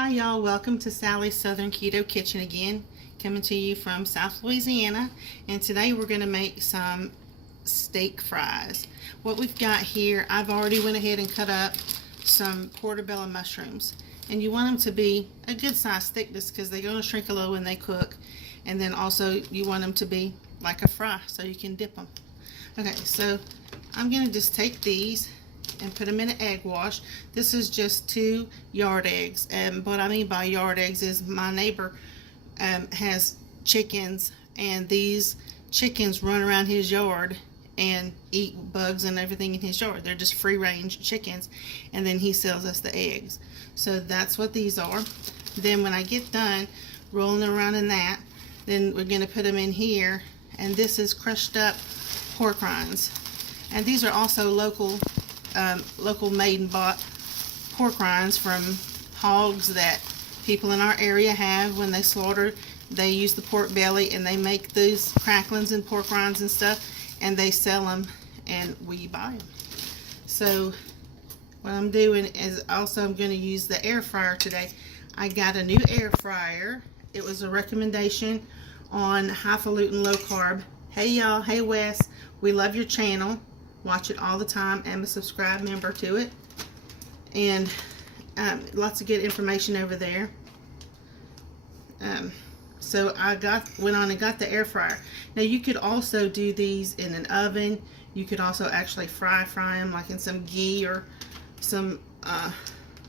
Hi y'all, welcome to Sally's Southern Keto Kitchen again, coming to you from South Louisiana, and today we're going to make some steak fries. What we've got here, I've already went ahead and cut up some portobello mushrooms, and you want them to be a good size thickness because they're going to shrink a little when they cook, and then also you want them to be like a fry so you can dip them. Okay, so I'm going to just take these and put them in an egg wash. This is just 2 yard eggs, and what I mean by yard eggs is my neighbor has chickens, and these chickens run around his yard and eat bugs and everything in his yard. They're just free range chickens, and then he sells us the eggs. So that's what these are. Then when I get done rolling around in that, then we're going to put them in here, and this is crushed up pork rinds, and these are also local made and bought pork rinds from hogs that people in our area have. When they slaughter, they use the pork belly and they make these cracklings and pork rinds and stuff, and they sell them and we buy them. So what I'm doing is also I'm going to use the air fryer today. I got a new air fryer. It was a recommendation on Highfalutin Low Carb. Hey y'all, hey Wes, we love your channel. Watch it all the time. I'm a subscribed member to it, and lots of good information over there. So I went on and got the air fryer. Now you could also do these in an oven. You could also actually fry them like in some ghee or some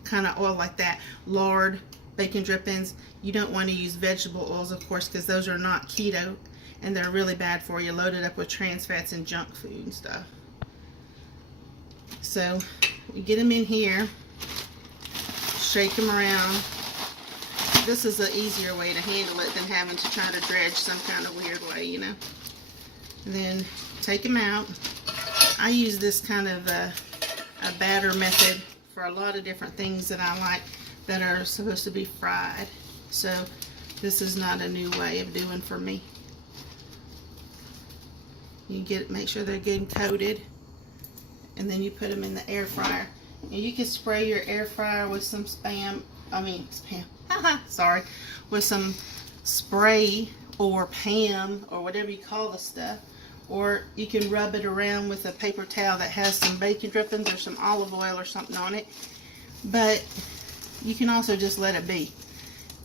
kind of oil like that, lard, bacon drippings. You don't want to use vegetable oils, of course, because those are not keto and they're really bad for you, loaded up with trans fats and junk food and stuff. So we get them in here, shake them around. This is an easier way to handle it than having to try to dredge some kind of weird way, you know. And then take them out. I use this kind of a batter method for a lot of different things that I like that are supposed to be fried. So this is not a new way of doing for me. You make sure they're getting coated, and then you put them in the air fryer. And you can spray your air fryer with some with some spray or Pam or whatever you call the stuff, or you can rub it around with a paper towel that has some bacon drippings or some olive oil or something on it. But you can also just let it be,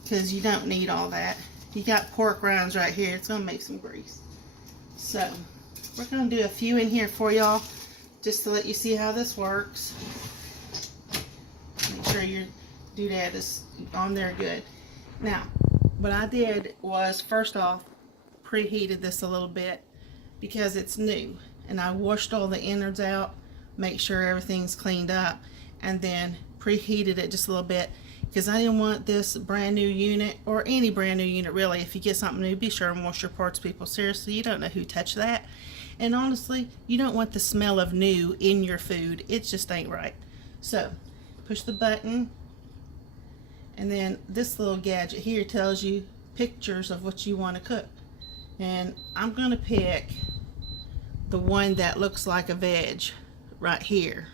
because you don't need all that. You got pork rinds right here. It's going to make some grease. So we're going to do a few in here for y'all, just to let you see how this works. Make sure your doodad is on there good. Now, what I did was, first off, preheated this a little bit because it's new. And I washed all the innards out, make sure everything's cleaned up, and then preheated it just a little bit because I didn't want this brand new unit, or any brand new unit really. If you get something new, be sure and wash your parts, people. Seriously, you don't know who touched that. And honestly, you don't want the smell of new in your food. It just ain't right. So, push the button, and then this little gadget here tells you pictures of what you want to cook. And I'm going to pick the one that looks like a veg right here.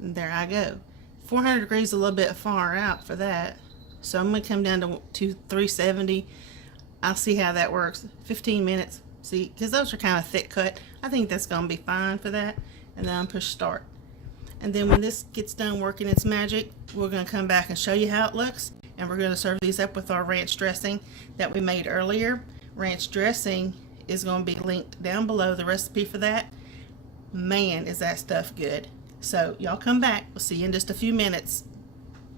And there I go. 400 degrees a little bit far out for that. So I'm going to come down to 370. I'll see how that works. 15 minutes. See, because those are kind of thick cut. I think that's going to be fine for that. And then I'll push start. And then when this gets done working its magic, we're going to come back and show you how it looks. And we're going to serve these up with our ranch dressing that we made earlier. Ranch dressing is going to be linked down below, the recipe for that. Man, is that stuff good. So y'all come back. We'll see you in just a few minutes.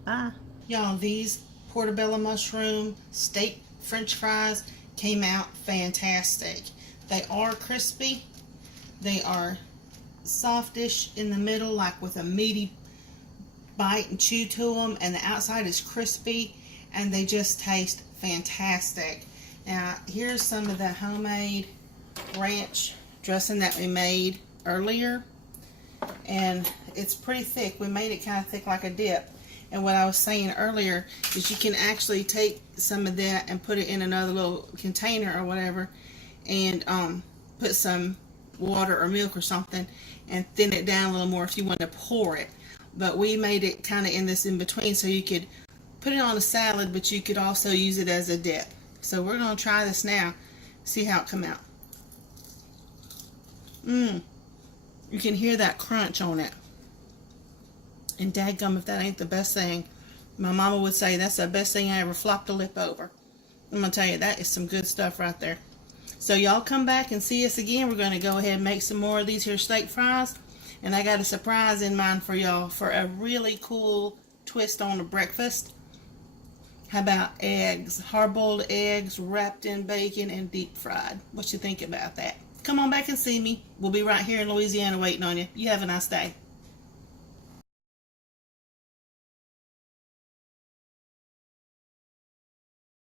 Bye. Y'all, these portobello mushroom steak french fries came out fantastic. They are crispy. They are softish in the middle, like with a meaty bite and chew to them, and the outside is crispy, and they just taste fantastic. Now here's some of the homemade ranch dressing that we made earlier, and it's pretty thick. We made it kind of thick like a dip. And what I was saying earlier is you can actually take some of that and put it in another little container or whatever, and put some water or milk or something and thin it down a little more if you want to pour it. But we made it kind of in this in between so you could put it on a salad, but you could also use it as a dip. So we're going to try this now, see how it come out. You can hear that crunch on it. And dadgum, if that ain't the best thing. My mama would say that's the best thing I ever flopped a lip over. I'm going to tell you, that is some good stuff right there. So y'all come back and see us again. We're going to go ahead and make some more of these here steak fries. And I got a surprise in mind for y'all for a really cool twist on a breakfast. How about eggs? Hard-boiled eggs wrapped in bacon and deep fried. What you think about that? Come on back and see me. We'll be right here in Louisiana waiting on you. You have a nice day.